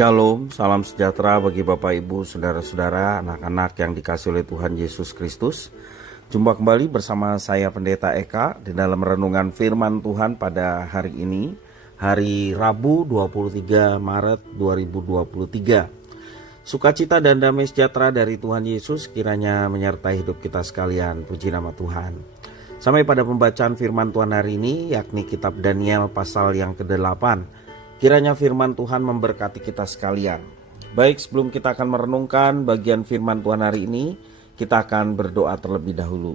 Shalom, salam sejahtera bagi Bapak Ibu, Saudara-saudara, anak-anak yang dikasihi oleh Tuhan Yesus Kristus. Jumpa kembali bersama saya Pendeta Eka di dalam renungan firman Tuhan pada hari ini, hari Rabu 23 Maret 2023. Sukacita dan damai sejahtera dari Tuhan Yesus kiranya menyertai hidup kita sekalian, puji nama Tuhan. Sampai pada pembacaan firman Tuhan hari ini, yakni kitab Daniel pasal yang ke-8. Kiranya firman Tuhan memberkati kita sekalian. Baik, sebelum kita akan merenungkan bagian firman Tuhan hari ini, kita akan berdoa terlebih dahulu.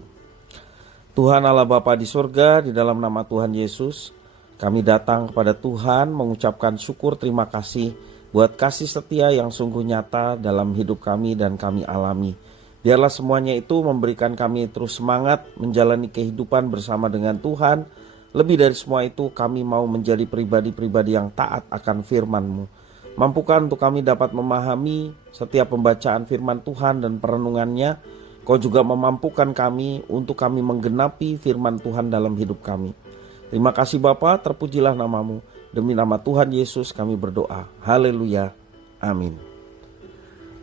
Tuhan Allah Bapa di surga, di dalam nama Tuhan Yesus, kami datang kepada Tuhan mengucapkan syukur terima kasih buat kasih setia yang sungguh nyata dalam hidup kami dan kami alami. Biarlah semuanya itu memberikan kami terus semangat menjalani kehidupan bersama dengan Tuhan. Lebih dari semua itu, kami mau menjadi pribadi-pribadi yang taat akan firman-Mu. Mampukan untuk kami dapat memahami setiap pembacaan firman Tuhan dan perenungannya. Kau juga memampukan kami untuk kami menggenapi firman Tuhan dalam hidup kami. Terima kasih Bapa, terpujilah nama-Mu. Demi nama Tuhan Yesus kami berdoa. Haleluya. Amin.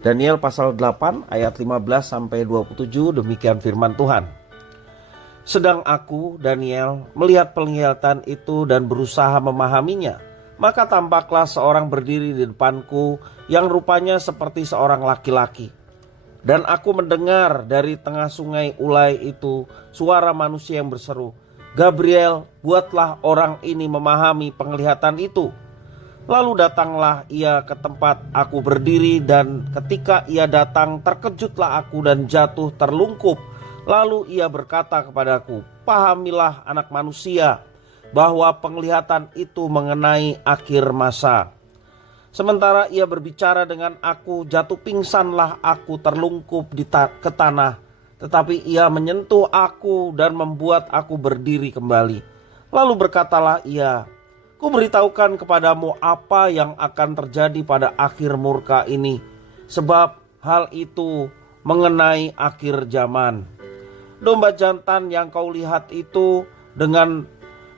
Daniel pasal 8 ayat 15-27, demikian firman Tuhan. Sedang aku, Daniel, melihat penglihatan itu dan berusaha memahaminya, maka tampaklah seorang berdiri di depanku yang rupanya seperti seorang laki-laki. Dan aku mendengar dari tengah sungai Ulai itu suara manusia yang berseru, "Gabriel, buatlah orang ini memahami penglihatan itu." Lalu datanglah ia ke tempat aku berdiri, dan ketika ia datang terkejutlah aku dan jatuh terlungkup. Lalu ia berkata kepadaku, "Pahamilah anak manusia, bahwa penglihatan itu mengenai akhir masa." Sementara ia berbicara dengan aku, jatuh pingsanlah aku terlungkup ke tanah. Tetapi ia menyentuh aku dan membuat aku berdiri kembali. Lalu berkatalah ia, "Ku beritahukan kepadamu apa yang akan terjadi pada akhir murka ini, sebab hal itu mengenai akhir zaman. Domba jantan yang kau lihat itu dengan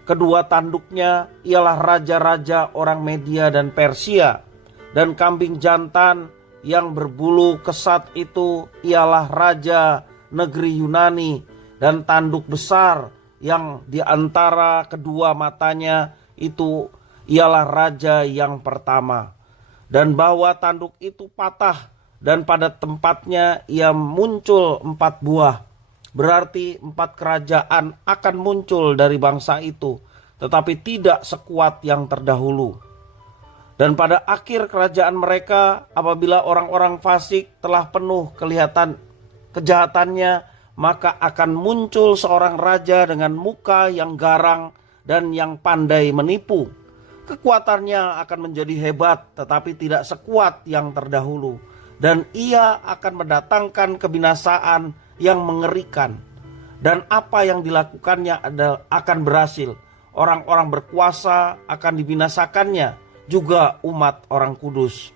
kedua tanduknya ialah raja-raja orang Media dan Persia. Dan kambing jantan yang berbulu kesat itu ialah raja negeri Yunani. Dan tanduk besar yang di antara kedua matanya itu ialah raja yang pertama. Dan bahwa tanduk itu patah, dan pada tempatnya ia muncul 4 buah. Berarti 4 kerajaan akan muncul dari bangsa itu, tetapi tidak sekuat yang terdahulu. Dan pada akhir kerajaan mereka, apabila orang-orang fasik telah penuh kelihatan kejahatannya, maka akan muncul seorang raja dengan muka yang garang dan yang pandai menipu. Kekuatannya akan menjadi hebat, tetapi tidak sekuat yang terdahulu. Dan ia akan mendatangkan kebinasaan yang mengerikan, dan apa yang dilakukannya akan berhasil. Orang-orang berkuasa akan dibinasakannya, juga umat orang kudus.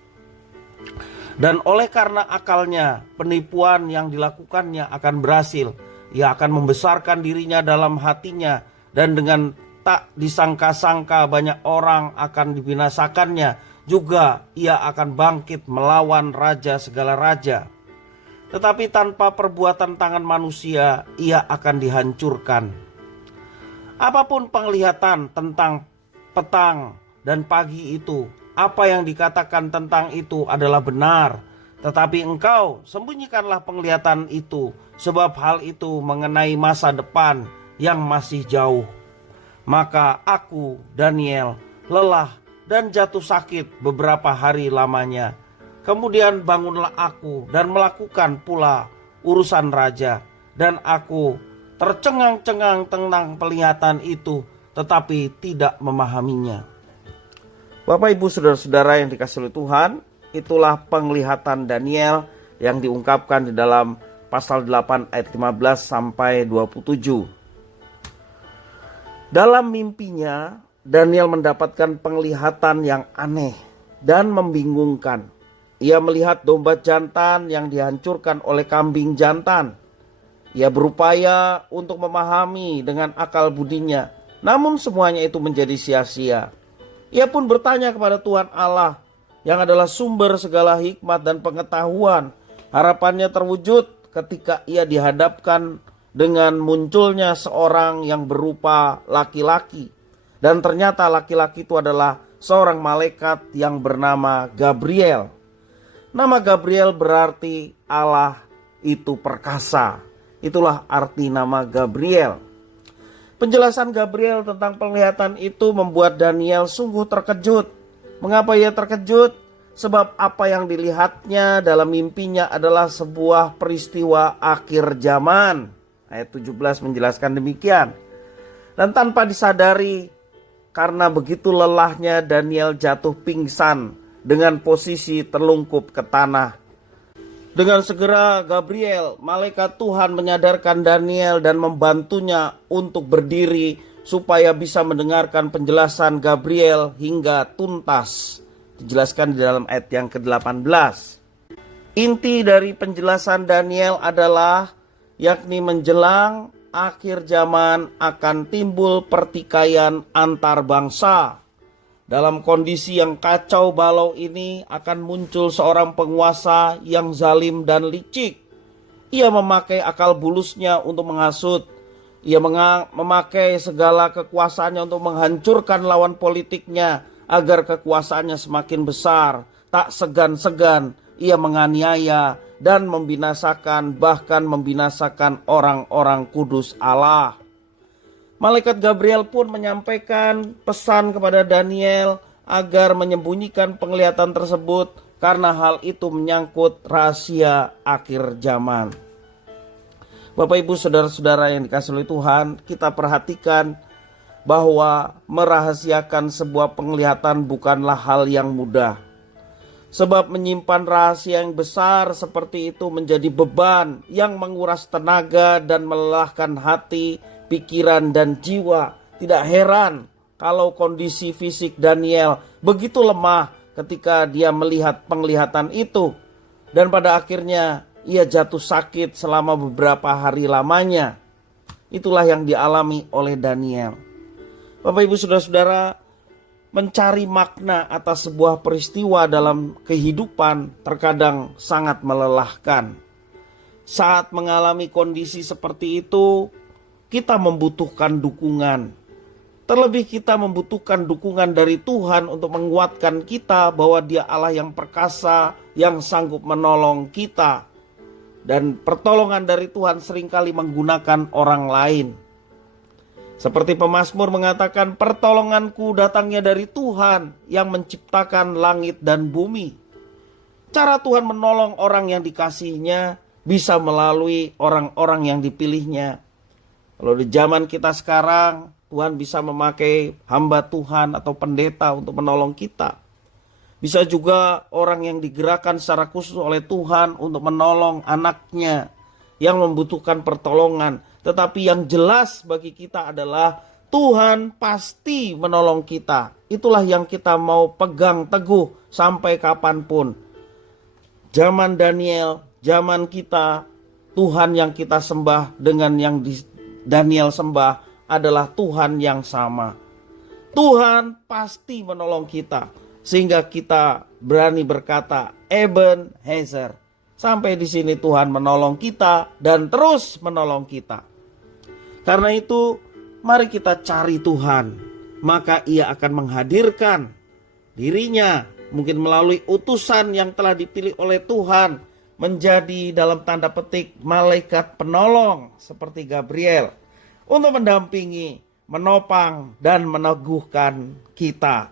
Dan oleh karena akalnya, penipuan yang dilakukannya akan berhasil. Ia akan membesarkan dirinya dalam hatinya, dan dengan tak disangka-sangka banyak orang akan dibinasakannya. Juga ia akan bangkit melawan raja segala raja. Tetapi tanpa perbuatan tangan manusia, ia akan dihancurkan. Apapun penglihatan tentang petang dan pagi itu, apa yang dikatakan tentang itu adalah benar. Tetapi engkau sembunyikanlah penglihatan itu, sebab hal itu mengenai masa depan yang masih jauh. Maka aku, Daniel, lelah dan jatuh sakit beberapa hari lamanya. Kemudian bangunlah aku dan melakukan pula urusan raja. Dan aku tercengang-cengang tentang penglihatan itu, tetapi tidak memahaminya. Bapak Ibu Saudara-saudara yang dikasihi oleh Tuhan, itulah penglihatan Daniel yang diungkapkan di dalam pasal 8 ayat 15-27. Dalam mimpinya, Daniel mendapatkan penglihatan yang aneh dan membingungkan. Ia melihat domba jantan yang dihancurkan oleh kambing jantan. Ia berupaya untuk memahami dengan akal budinya, namun semuanya itu menjadi sia-sia. Ia pun bertanya kepada Tuhan Allah, yang adalah sumber segala hikmat dan pengetahuan. Harapannya terwujud ketika ia dihadapkan dengan munculnya seorang yang berupa laki-laki. Dan ternyata laki-laki itu adalah seorang malaikat yang bernama Gabriel. Nama Gabriel berarti Allah itu perkasa. Itulah arti nama Gabriel. Penjelasan Gabriel tentang penglihatan itu membuat Daniel sungguh terkejut. Mengapa ia terkejut? Sebab apa yang dilihatnya dalam mimpinya adalah sebuah peristiwa akhir zaman. Ayat 17 menjelaskan demikian. Dan tanpa disadari, karena begitu lelahnya, Daniel jatuh pingsan dengan posisi terlungkup ke tanah. Dengan segera Gabriel, malaikat Tuhan, menyadarkan Daniel dan membantunya untuk berdiri supaya bisa mendengarkan penjelasan Gabriel hingga tuntas. Dijelaskan di dalam ayat yang ke-18. Inti dari penjelasan Daniel adalah yakni menjelang akhir zaman akan timbul pertikaian antar bangsa. Dalam kondisi yang kacau balau ini akan muncul seorang penguasa yang zalim dan licik. Ia memakai akal bulusnya untuk menghasut. Ia memakai segala kekuasaannya untuk menghancurkan lawan politiknya agar kekuasaannya semakin besar. Tak segan-segan ia menganiaya dan membinasakan, bahkan membinasakan orang-orang kudus Allah. Malaikat Gabriel pun menyampaikan pesan kepada Daniel agar menyembunyikan penglihatan tersebut karena hal itu menyangkut rahasia akhir zaman. Bapak Ibu saudara-saudara yang dikasihi oleh Tuhan, kita perhatikan bahwa merahasiakan sebuah penglihatan bukanlah hal yang mudah. Sebab menyimpan rahasia yang besar seperti itu menjadi beban yang menguras tenaga dan melelahkan hati, pikiran dan jiwa. Tidak heran kalau kondisi fisik Daniel begitu lemah ketika dia melihat penglihatan itu. Dan pada akhirnya ia jatuh sakit selama beberapa hari lamanya. Itulah yang dialami oleh Daniel. Bapak Ibu saudara-saudara, mencari makna atas sebuah peristiwa dalam kehidupan terkadang sangat melelahkan. Saat mengalami kondisi seperti itu, kita membutuhkan dukungan. Terlebih kita membutuhkan dukungan dari Tuhan untuk menguatkan kita bahwa Dia Allah yang perkasa, yang sanggup menolong kita. Dan pertolongan dari Tuhan seringkali menggunakan orang lain. Seperti pemazmur mengatakan, pertolonganku datangnya dari Tuhan yang menciptakan langit dan bumi. Cara Tuhan menolong orang yang dikasihinya bisa melalui orang-orang yang dipilihnya. Kalau di zaman kita sekarang, Tuhan bisa memakai hamba Tuhan atau pendeta untuk menolong kita. Bisa juga orang yang digerakkan secara khusus oleh Tuhan untuk menolong anaknya yang membutuhkan pertolongan. Tetapi yang jelas bagi kita adalah Tuhan pasti menolong kita. Itulah yang kita mau pegang teguh sampai kapanpun. Zaman Daniel, zaman kita, Tuhan yang kita sembah dengan yang Daniel sembah adalah Tuhan yang sama. Tuhan pasti menolong kita. Sehingga kita berani berkata, Ebenezer. Sampai di sini Tuhan menolong kita dan terus menolong kita. Karena itu, mari kita cari Tuhan. Maka Ia akan menghadirkan dirinya, mungkin melalui utusan yang telah dipilih oleh Tuhan, menjadi dalam tanda petik malaikat penolong seperti Gabriel, untuk mendampingi, menopang, dan meneguhkan kita.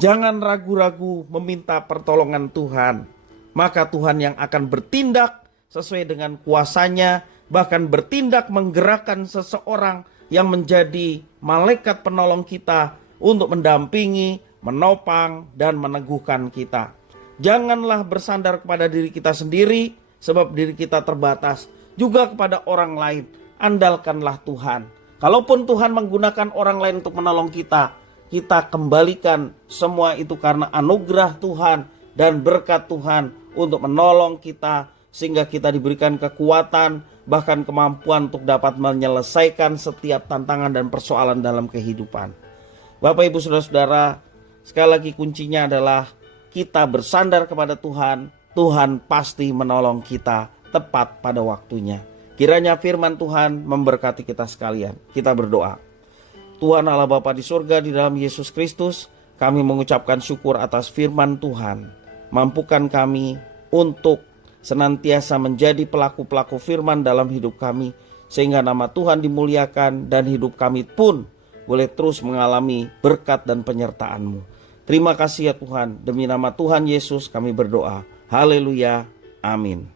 Jangan ragu-ragu meminta pertolongan Tuhan. Maka Tuhan yang akan bertindak sesuai dengan kuasanya, bahkan bertindak menggerakkan seseorang yang menjadi malaikat penolong kita untuk mendampingi, menopang, dan meneguhkan kita. Janganlah bersandar kepada diri kita sendiri, sebab diri kita terbatas. Juga kepada orang lain, andalkanlah Tuhan. Kalaupun Tuhan menggunakan orang lain untuk menolong kita, kita kembalikan semua itu karena anugerah Tuhan dan berkat Tuhan untuk menolong kita, sehingga kita diberikan kekuatan, bahkan kemampuan untuk dapat menyelesaikan setiap tantangan dan persoalan dalam kehidupan. Bapak Ibu saudara-saudara, sekali lagi kuncinya adalah kita bersandar kepada Tuhan, Tuhan pasti menolong kita tepat pada waktunya. Kiranya firman Tuhan memberkati kita sekalian. Kita berdoa. Tuhan Allah Bapa di surga, di dalam Yesus Kristus, kami mengucapkan syukur atas firman Tuhan. Mampukan kami untuk senantiasa menjadi pelaku-pelaku firman dalam hidup kami, sehingga nama Tuhan dimuliakan dan hidup kami pun boleh terus mengalami berkat dan penyertaan-Mu. Terima kasih ya Tuhan, demi nama Tuhan Yesus kami berdoa. Haleluya, amin.